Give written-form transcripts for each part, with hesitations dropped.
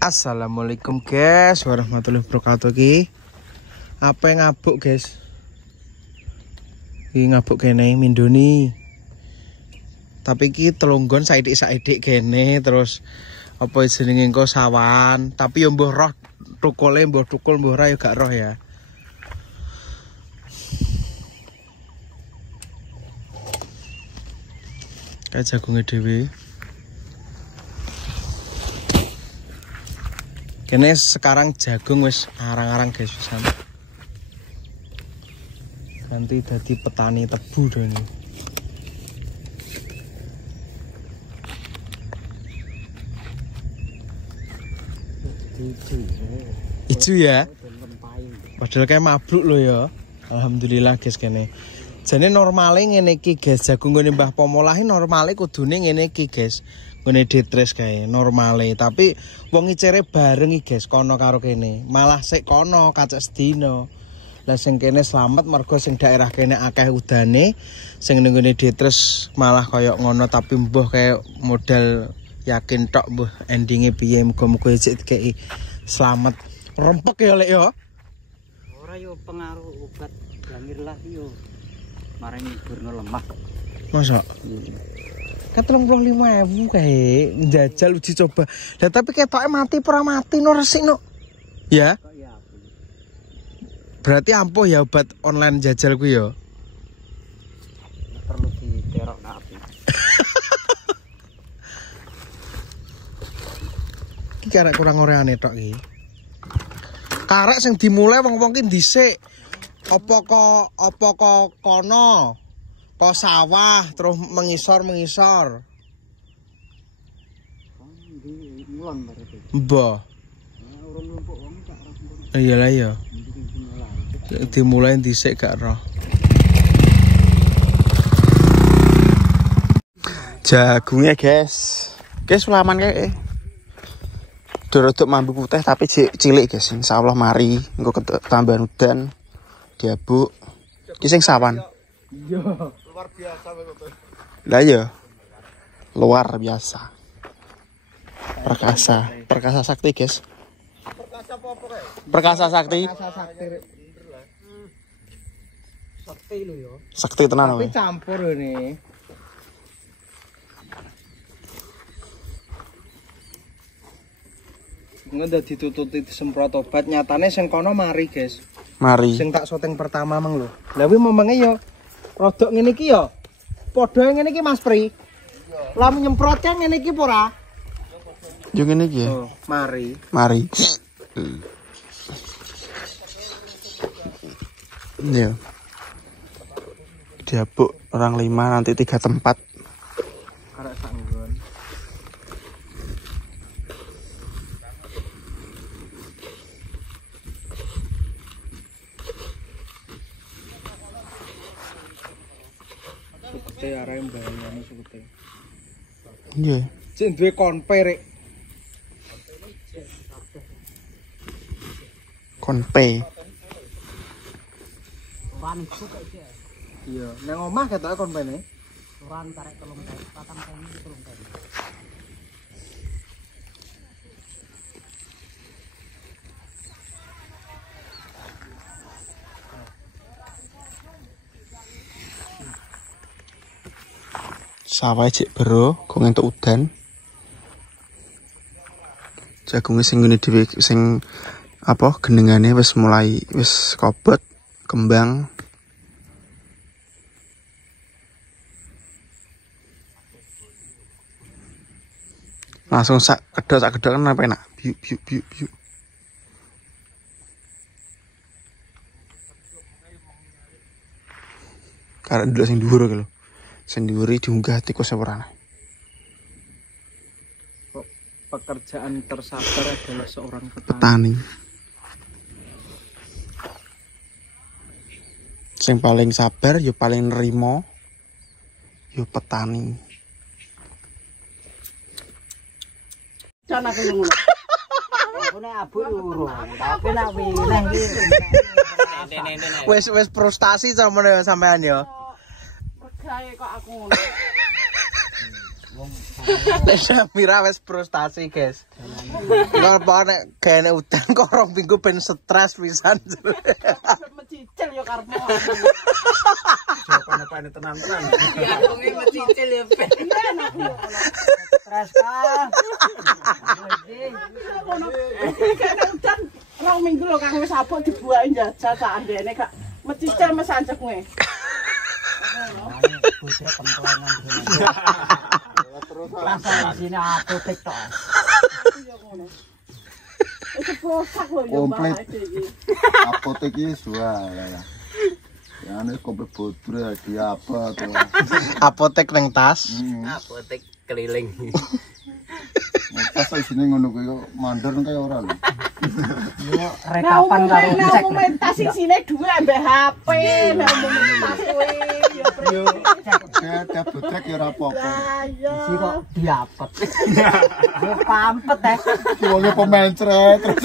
Assalamualaikum guys, warahmatullahi wabarakatuh. Ki apa yang ngabuk guys? Ki ngabuk kene Mindoni. Tapi ki telunggon saidik kene terus apa jenenge engko sawan, tapi yo mbuh roh tukule mbuh tukul mbuh ora yo gak roh ya. Kayak jagunge dhewe. Kene sekarang jagung wis arang-arang guys pisan. Ganti dadi petani tebu dene. Ijo ya. Padahal kayak mabruk loh ya. Alhamdulillah guys kene. Jane normale ngene iki guys, jagung ngene Mbah Pomolahe normale kudune ngene iki guys. Ngene detres kae normale, tapi wong icere bareng iki guys kono karo kene. Malah sik kono kacek sedina. Lah sing kene slamet mergo sing daerah kene akeh udane, sing ning ngene detres malah koyo ngono tapi mbuh kayak modal yakin tok mbuh endinge piye muga-muga sik dikeki slamet. Rempek ya lek ya. Ora yo pengaruh obat Gamirlah yo. Maring burno lemah. Masa? Kan 35.000 kae njajal uji coba. Lah tapi ketoke mati ora mati no resik no. Ya. Berarti ampuh ya obat online jajal ku ya. Perlu diterok api. Iki karek kurang oreane tok iki. Karek sing dimulai wong-wong ki dhisik. Apa kok kono? Kok sawah terus mengisor. Mulan berarti. Mbah. Urung lumpuk wong gak ora sempurna. Iyalah ya. Dimulai dhisik gak roh. Jagungnya guys. Guys ulaman kayak Dorodok mambu putih tapi cilik guys. Insyaallah mari engko tambahan udan diabuk. Ki sing sawan. Iya, luar biasa kok. Lah ya. Luar biasa. Perkasa sakti guys. Perkasa apa kae? Perkasa sakti. Sakti lho ya. Sakti tenan Tapi campur ini. Nggak ditututi disemprot obat, nyatane sing kono mari guys. Mari. Sing tak syuting pertama mang lho. Lah kuwi momenge yo rodok ngene iki yo. Padha ngene iki Mas Pri. Lah nyemprotnya ngene iki apa ora? Yo ngene iki ya. Oh, mari. Mari. Ya. Diabuk orang 5 nanti 3 tempat. Karek sak nggon. Sukete arek mbayani sukete. Iya. Sing duwe konpe rek. Konpe. Ran suka iki. Iya, nang omah ketoke konpene. Ran karek 3 patang kali 3 kali. Sawah cek bero, kok entuk udan. Jagungnya sing ngene dhewe sing apa gendengane wis mulai wis kobot, kembang. Langsung sak kedok kan apa enak. Biuk. Karena dulu sing dhuwur iki lho. Sing dhuwur diunggah tikus ora. Pekerjaan tersabar adalah seorang Petani. Sing paling sabar ya paling nerimo ya petani. Can aku ngono. Aku nek abu urung, tapi nek wineh iki. Wes frustasi sampean ya. Regae kok aku ngono. Wong Nek Samira wis frustasi, guys. Kalau nek gaene udan kok 2 minggu ben stres pisan. Mecicil yo karepmu. Jawaban apa tenan-tenan. Ya wong mecicil yo ben. Stres kan. Kene udan 2 minggu lho Kang wis apuk dibuahi jajal sak andene gak mecicil mes anjek kowe. Putra kemplengan terus rasa sini apa TikTok. Itu posak lho yo Mbak iki. Apotek iki suah ya. Ya nek komplit putra dia apa tuh. Apotek neng tas. Apotek keliling. Pas isine ngono kuwi kok mandor kaya ora lho. Yo rekapan karo cek. Komentas isine dhuwit ambek HP, nek komentas kowe yo Ada putrek ya ora apa-apa. isi kok diapet. Yo pampet Wonge pemencret terus.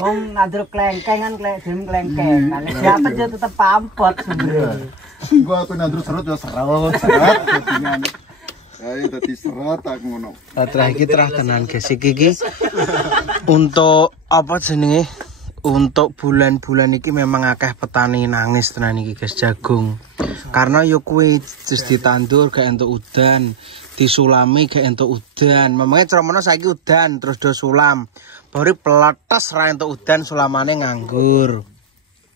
Wong nandur klengkengan dem klengkengan. Diapet yo tetep pampet sebenarnya. Gua aku nandur serut ya serut jadinya. Ayo dadi serut aku ngono. Terah iki terah tenan guys iki untuk apa jenenge? Untuk bulan-bulan iki memang akeh petani nangis tenan iki guys jagung. Karena yo kuwi terus ditandur gak entuk udan, disulami gak entuk udan. Memangnya ceromono saiki udan terus do sulam. Baru peletes ra entuk udan sulamane nganggur.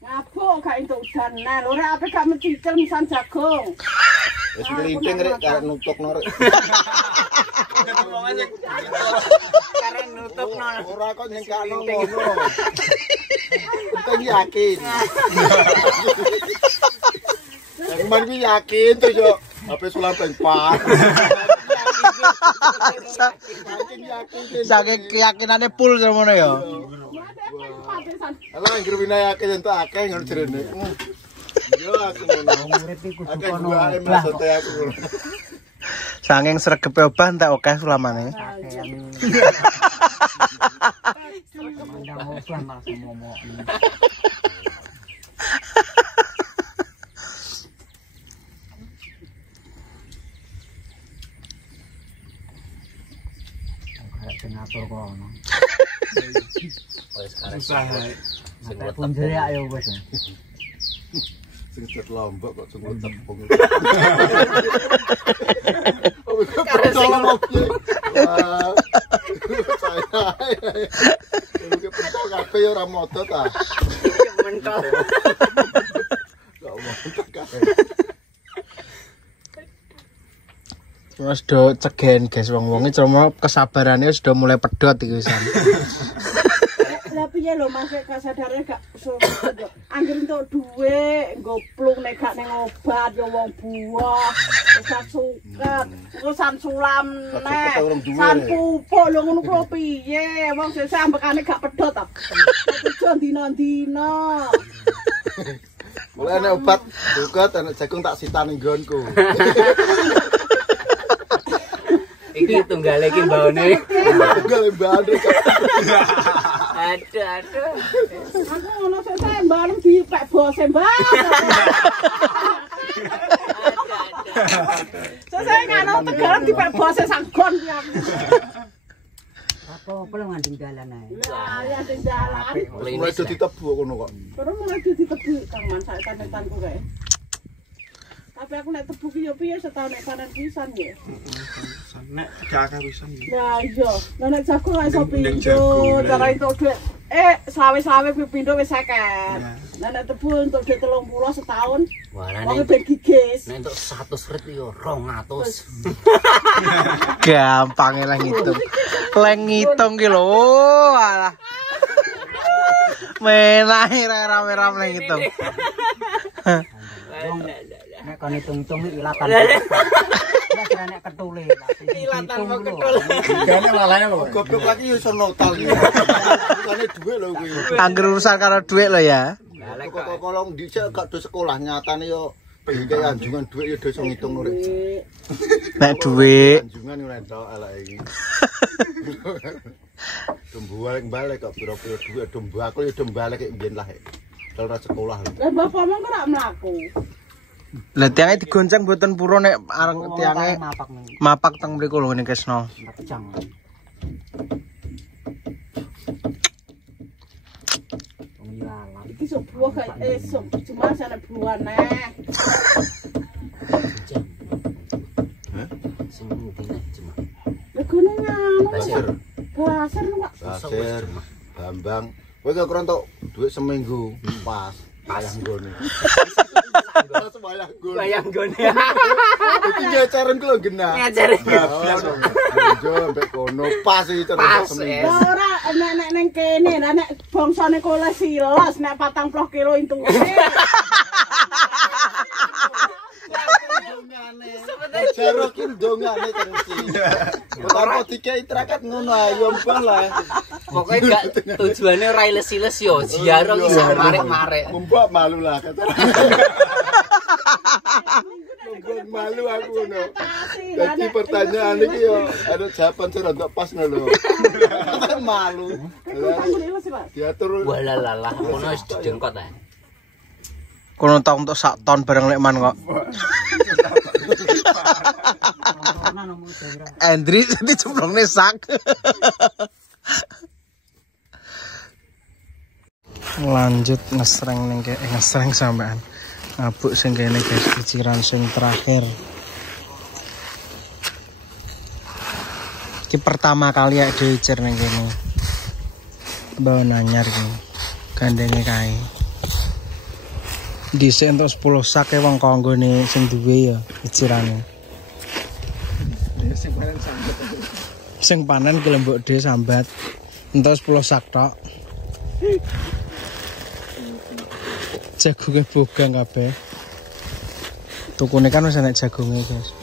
Ngapuk gak entuk udan. Nah, lho ora ape gak mecicil misan jagung. Wis ngelinting rek karek nutukno rek. Karena nutupno. Ora kok nyengkakno ngono. Penting yakin. Kemarin gue yakin tuh yo, apa sulam peng 4. Saking keyakinane full semono ya. Alah anggere wina yakin entuk akeh ngono jerene. Yo aku ngono. Urip iku kudu Akeh kono. wae maksude aku ngono. Saking sregepe obah entek akeh sulamane. Mandang obah malah ngomong. Ngatur kono. Susah. Nek punjere ayo wis. Sing cet lombok kok sungguh tepung. Oke, pentol kabeh ora modo ta. Mentol. Gak modo kabeh. Wes do cegen guys wong-wonge cuma kesabarane wis do mulai pedhot iki wisan. Lah piye lho Mas kasadare gak anggere entuk dhuwit nggo plung nek gak ning obat yo wong buah san suket san sulam nek san pupuk lho ngono kuwi piye wong sesuk ambekane gak pedhot ta. Tujuan dina-dina. Mulai nek obat duket nek jagung tak sitani nggonku. Iki tunggale iki mbaone. Tunggale mbane. Aduh. Aku ngono sesuk mbalem dipek bose mbak. Sesuk ngono tegalan dipek bose sanggon ki aku. Apa perlu ngandung dalan ae. Lah ya sing dalan. Mulai dadi tebu ngono kok. Terus mulai dadi tebu Kang Man sak tanetanku kae. Tapi aku nek tebu ki yo piye setahun nek panen pisan ya. Nek gak akeh pisan. Lah iya, lah nek jagung iso pindho, cara entuk dhuwit. Slawe-slawe pindho wis 50. Lah nek tebu entuk dhuwit 30 setahun. Wong ben gigis. Nek entuk 100 rit yo 200. Gampang lah ngitung. Leng ngitung ki lho. Alah. Menahe rame-rame ngitung. Nek kon hitung-hitung ilatan. Wes nek ketule. Ilatan kok ketule. Gane malane lho. Goblok lagi yo iso notal iki. Bukannya dhuwit lho kuwi. Angger urusan karo dhuwit lho ya. Kok kolong dhisik gak do sekolah nyatane yo pengen anjungan dhuwit yo do iso ngitung urip. Nek dhuwit Anjungan ora entuk elek iki. Dombo balik kok pira-pira dhuwit dombo aku yo dombo balik mbiyen lah. Kalau ora sekolah. Lah bapakmu kok ora mlaku. Lah tiange digonceng mboten pura nek areng tiange mapak teng mriku lho ngene Kesno. Iki sok buah kayak sok cuma sana buah neh. Sing ngene cuma. Legone nganu. Basir. Basir lu, Pak. Basir, Bambang. Kowe kok krontok duit seminggu pas. Ayang gone. Bayang gone. Iki ngajaran ku lho genah. Ngajarin. Yo mbek kono pas iki terus seminggu. Ora nek ning kene, lah nek bangsane kole silas nek 40 kilo intune. Jaro ki ndongane terus iki. Ora dikei traket ngono ayo mbah lah. Pokoke gak tujuane ora iles-iles yo, ziarah iki sak marek-marek. Mbok malu lah kata. Mbok malu aku ngono. Jadi pertanyaan iki yo ada jawaban sing rada pas ngono. Malu. Diatur. Walalah, ngono wis dijengkot ae. Kono tau untuk sak ton bareng lekman kok. Andri dicemplungne sak. Lanjut ngesreng ning ngesreng sampean. Ngabuk sing kene guys, kiciran sing terakhir. Iki pertama kali ya dicer ning kene. Bawa nanyar iki. Gandenge kae. Dhisik entuk 10 sak e wong kanggone sing duwe ya kicirane. Sing panen ki lembok dhewe sambat. Entuk 10 sak tok. Jagunge bogang kabeh. Tukune kan wis enek jagunge, guys.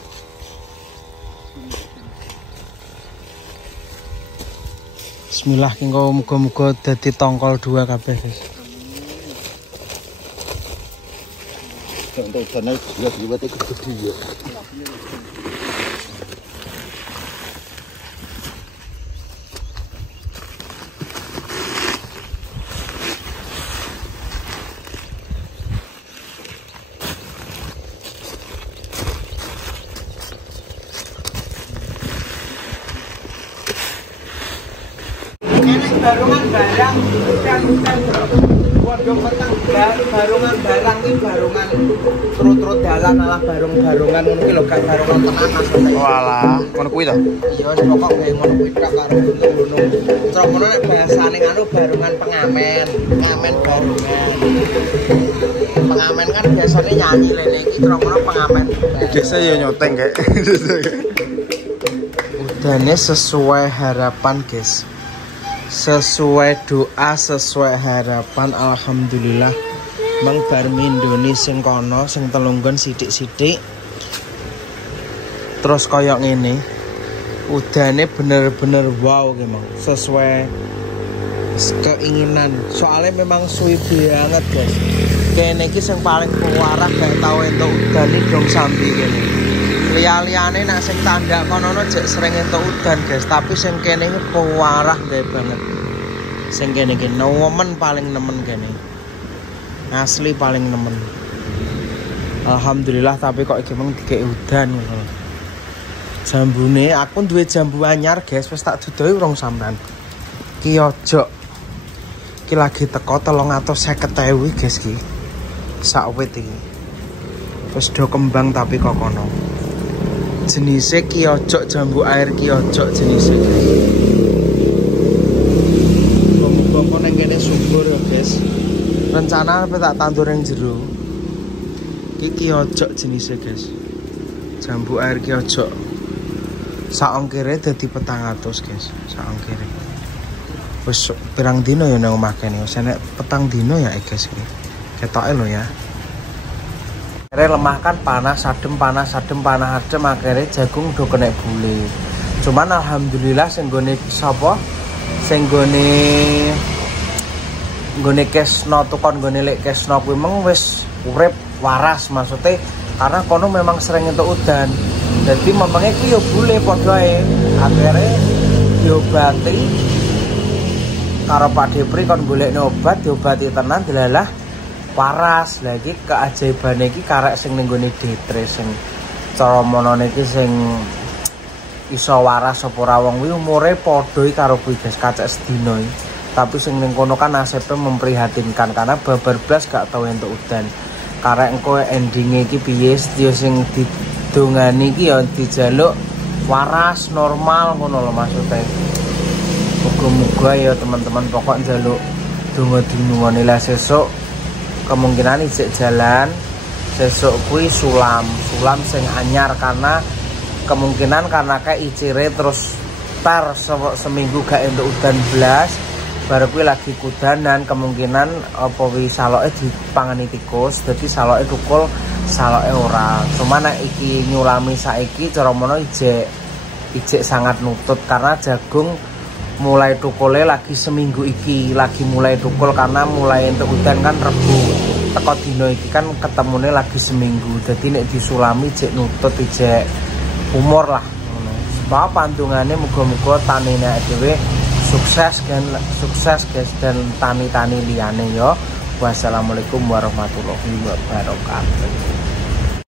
Bismillah kengko muga-muga dadi tongkol 2 kabeh, guys. Untuk dana juga dibuat gede ya. Barungan barang waduh petang barungan barang iki barungan trut-trut dalan alah barung-barungan ngono ki lho gak barungan tenan maksudnya. Walah, ngono kuwi to. Iya wis pokok gawe ngono kuwi tok karo gunung. Terus ngono nek bahasane anu barungan pengamen, ngamen barungan. Pengamen kan biasanya nyanyi lene iki terus ngono pengamen. Desa ya nyoteng kayak. Udane sesuai harapan, guys. Sesuai doa, sesuai harapan, alhamdulillah Mang Barmindoni sing kono sing telunggon sithik-sithik terus koyok ngene udane bener-bener wow ki Mang sesuai keinginan soalnya memang suwi banget guys kene iki sing paling pewarah gak tau entuk udan iki dong sambi kene liya-liyane nek sing tandak kono jek sering entuk udan guys tapi sing kene iki pewarah gawe banget sing kene iki nemen paling nemen kene asli paling nemen alhamdulillah tapi kok iki mung dikek udan ngono jambune aku duwe jambu anyar guys wis tak dudohi urung sampean ki ojo ki lagi teko 350.000 guys ki sak wit iki wis do kembang tapi kok kono jenise ki ojo jambu air ki ojo jenise muga-muga ning kene subur ya guys rencana apa tak tandur yang jero ki ojo jenise guys jambu air ki ojo saongkire dadi 400 guys saongkire wis pirang dino ya nang omah kene wis enek petang dino ya guys iki ketoke lho ya akhirnya lemah kan panas adem akhirnya jagung udah kena bule cuman alhamdulillah sing gone sapa sing gone Kesno tukon gone lek Kesno kuwi meng wis urip waras maksudnya karena kono memang sering entuk udan jadi memangnya ki yo bule padha ae akhirnya diobati karo Pak Depri kon golekne obat diobati tenan delalah waras. Lah iki keajaibane iki karek sing ning gone detre sing cara monone iki sing iso waras apa ora wong kuwi umure padha karo kuwi guys, kacek sedina iki. Tapi sing ning kono kan nasibnya memprihatinkan karena babar blas gak tau entuk udan. Karek engko endinge iki piye ya sing didongani iki ya dijaluk waras normal ngono lho maksudnya. Muga-muga ya teman-teman pokok njaluk donga dinungane lah sesuk kemungkinan ijek jalan sesuk kuwi sulam sing anyar karena kemungkinan karena kayak icire terus tar seminggu gak entuk udan blas baru kuwi lagi kudanan kemungkinan apa wi saloke dipangani tikus dadi saloke tukul saloke ora cuma nek iki nyulami saiki cara mono ijek sangat nutut karena jagung mulai tukule lagi seminggu iki lagi mulai tukul karena mulai entuk udan kan Rebo teko dino iki kan ketemune lagi seminggu jadi nek disulami jek nutut jek umur lah ngono sebab pandungane muga-muga tanine dhewe sukses guys dan tani-tani liyane ya. Wassalamualaikum warahmatullahi wabarakatuh.